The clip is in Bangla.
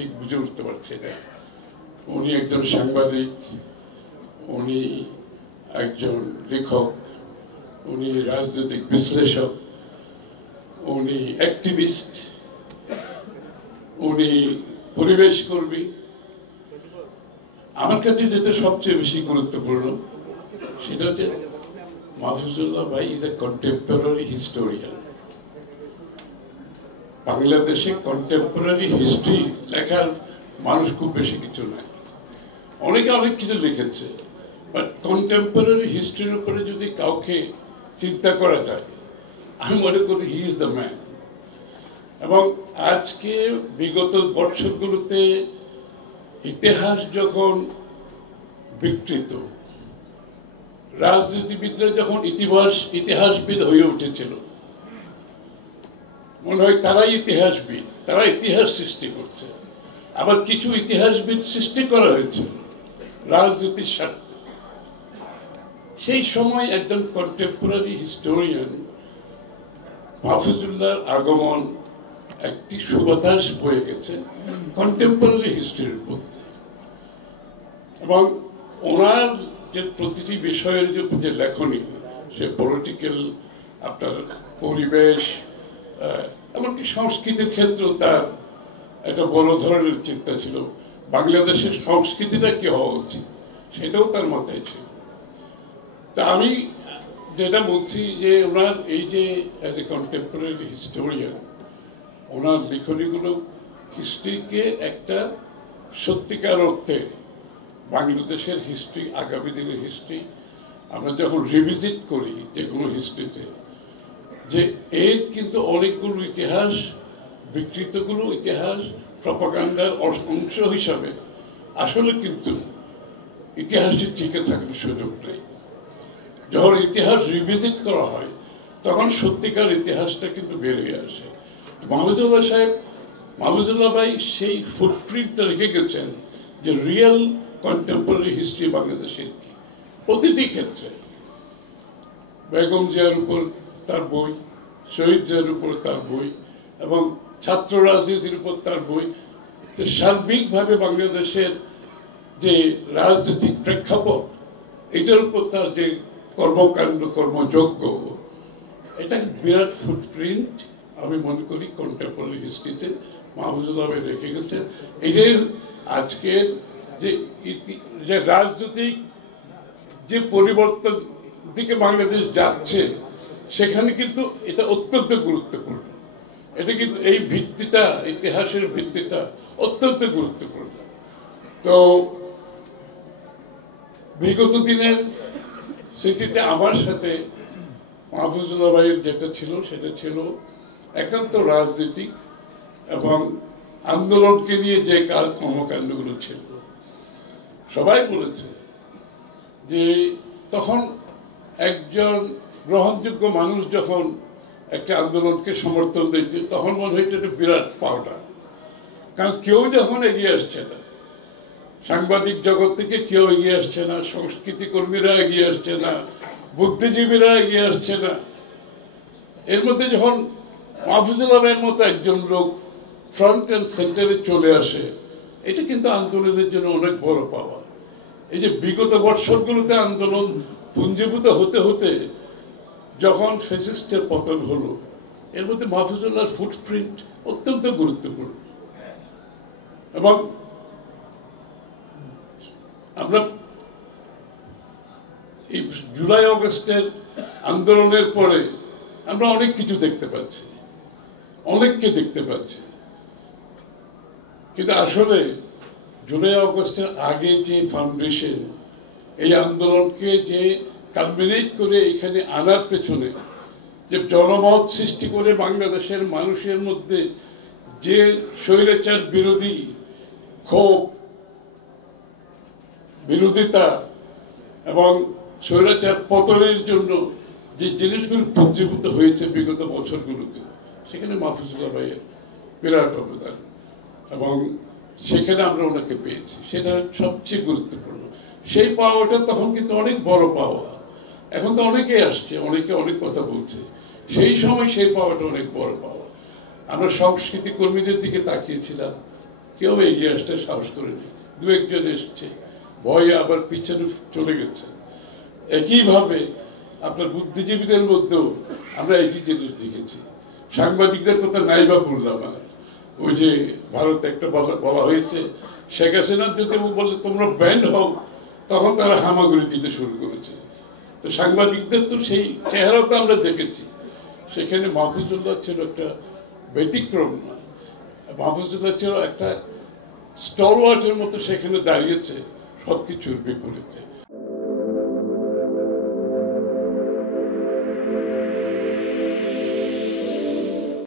ঠিক বুঝে উঠতে পারছি না। উনি একজন সাংবাদিক, উনি একজন লেখক, উনি রাজনৈতিক বিশ্লেষক, উনি অ্যাক্টিভিস্ট, উনি পরিবেশ কর্মী। আমার কাছে যেটা সবচেয়ে বেশি গুরুত্বপূর্ণ সেটা হচ্ছে মাহফুজুল্লাহ ভাই ইজ এ কন্টেম্পোরারি হিস্টোরিয়ান। বাংলাদেশে কন্টেম্পোরারি হিস্ট্রি লেখার মানুষ খুব বেশি কিছু নাই, অনেকে অনেক কিছু লিখেছে, বাট কন্টেম্পোরারি হিস্ট্রির উপরে যদি কাউকে চিন্তা করা যায়, আমি মনে করি হি ইজ দ্য ম্যান। এবং আজকে বিগত বছরগুলোতে ইতিহাস যখন বিকৃত, রাজনীতিবিদরা যখন ইতিহাসবিদ হয়ে উঠেছিল, মনে হয় তারাই ইতিহাসবিদ, তারা ইতিহাস সৃষ্টি করছে। আবার কিছু ইতিহাসবিদ সৃষ্টি করা হয়েছে রাজনীতির স্বার্থে। সেই সময় একজন কন্টেম্পোরারি হিস্টোরিয়ান মাহফুজুল্লাহর আগমন একটি সুবাতাস বয়ে গেছে কন্টেম্পোরারি হিস্ট্রির মধ্যে। এবং ওনার যে প্রতিটি বিষয়ের যে লেখনী, সে পলিটিক্যাল, আপনার পরিবেশ, এমনকি সংস্কৃতির ক্ষেত্রেও তার একটা বড় ধরনের চিন্তা ছিল। বাংলাদেশের সংস্কৃতিটা কি হওয়া উচিত সেটাও তার মাথায় ছিল। তা আমি যেটা বলছি যে ওনার এই যে অ্যাজ এ কন্টেম্পোরারি হিস্টোরিয়ান, ওনার লেখনীগুলো হিস্ট্রিকে একটা সত্যিকার অর্থে বাংলাদেশের হিস্ট্রি, আগামী দিনের হিস্ট্রি আমরা যখন রিভিজিট করি যে কোনো হিস্ট্রিতে, যে এর কিন্তু অনেকগুলো ইতিহাস, বিকৃতগুলো ইতিহাস প্রপাগান্ডার অংশ হিসাবে আসলে কিন্তু ইতিহাসে টিকে থাকার সুযোগ নেই। যখন ইতিহাস রিভিজিট করা হয় তখন সত্যিকার ইতিহাসটা কিন্তু বেরিয়ে আসে। মাহফুজুল্লাহ ভাই সেই ফুটপ্রিন্টটা রেখে গেছেন যে রিয়েল কন্টেম্পোরারি হিস্ট্রি বাংলাদেশের কি, প্রতিটি ক্ষেত্রে। বেগম জিয়ার উপর তার বই, শহীদ জিয়ার উপর তার বই, এবং ছাত্র রাজনীতির উপর তার বই। সার্বিকভাবে বাংলাদেশের যে রাজনৈতিক প্রেক্ষাপট, এটার উপর তার যে কর্মকাণ্ড, কর্মযজ্ঞ, এটা বিরাট ফুটপ্রিন্ট আমি মনে করি কন্টেম্পোরারি হিস্ট্রিতে মাহফুজুল্লাহ ভাই রেখে গেছেন। এটাই আজকের যে রাজনৈতিক যে পরিবর্তন দিকে বাংলাদেশ যাচ্ছে, সেখানে কিন্তু এটা অত্যন্ত গুরুত্বপূর্ণ। এটা কিন্তু এই ভিত্তিটা, ইতিহাসের ভিত্তিটা অত্যন্ত গুরুত্বপূর্ণ। তো বিগত দিনের স্মৃতিতে আমার সাথে মাহফুজুল্লাহ ভাইয়ের যেটা ছিল সেটা ছিল একান্ত রাজনীতিক এবং আন্দোলনকে নিয়ে যে কর্মকাণ্ডগুলো ছিল। সবাই বলেছে যে তখন একজন গ্রহণযোগ্য মানুষ যখন একটা আন্দোলনকে সমর্থন দিচ্ছে, তখন মনে হয়েছে এটা বিরাট পাওনা। কারণ কেউ যখন এগিয়ে আসছে না, সাংবাদিক জগৎ থেকে কেউ এগিয়ে আসছে না, সংস্কৃতি কর্মীরা এগিয়ে আসছে না, বুদ্ধিজীবীরা এগিয়ে আসছে না, এর মধ্যে যখন মাহফুজুল্লাহ ভাইয়ের মতো একজন লোক ফ্রন্ট অ্যান্ড সেন্টারে চলে আসে, এটা কিন্তু আন্দোলনের জন্য অনেক বড় পাওয়া। এই যে বিগত বৎসরগুলোতে আন্দোলন পুঞ্জীভূত হতে হতে যখন ফ্যাসিস্টের পতন হলো, এর মধ্যে মাহফুজুল্লাহর ফুটপ্রিন্ট অত্যন্ত গুরুত্বপূর্ণ। এবং আমরা এই জুলাই আগস্টের আন্দোলনের পরে আমরা অনেক কিছু দেখতে পাচ্ছি, অনেককে দেখতে পাচ্ছি, কিন্তু আসলে জুলাই আগস্টের আগে যে ফাউন্ডেশন, এই আন্দোলনকে যে কালমিনেট করে এখানে আনার পেছনে যে জনমত সৃষ্টি করে বাংলাদেশের মানুষের মধ্যে যে স্বৈরাচার বিরোধী ক্ষোভ, বিরোধিতা এবং স্বৈরাচার পতনের জন্য যে জিনিসগুলো পুঞ্জীভূত হয়েছে বিগত বছরগুলোতে, সেখানে মাহফুজুল্লাহ ভাইয়ের বিরাট অবদান, এবং সেখানে আমরা ওনাকে পেয়েছি, সেটা সবচেয়ে গুরুত্বপূর্ণ। সেই পাওয়াটা তখন কিন্তু অনেক বড় পাওয়া। এখন তো অনেকেই আসছে, অনেকে অনেক কথা বলছে, সেই সময় সেই পাওয়াটা অনেক বড় পাওয়া। আমরা সংস্কৃতি কর্মীদের দিকে তাকিয়েছিলাম, কেউ এগিয়ে আসতে সাহস করেনি, দু একজন এসছে, ভয়ে আবার পিছনে চলে গেছে। একইভাবে আপনার বুদ্ধিজীবীদের মধ্যেও আমরা একই জিনিস দেখেছি। সাংবাদিকদের কথা নাই বা বললাম, ওই যে ভারতে একটা বলা হয়েছে শেখ হাসিনা যদি বললে তোমরা ব্যান্ড হও, তখন তারা হামাগুড়ি দিতে শুরু করেছে। তো সাংবাদিকদের তো সেই চেহারা তো আমরা দেখেছি। সেখানে মাহফুজুল্লাহ ছিল একটা ব্যতিক্রম না, মাহফুজুল্লাহ ছিল একটা স্টলওয়ার্টের মতো সেখানে দাঁড়িয়েছে সবকিছুর বিপরীতে।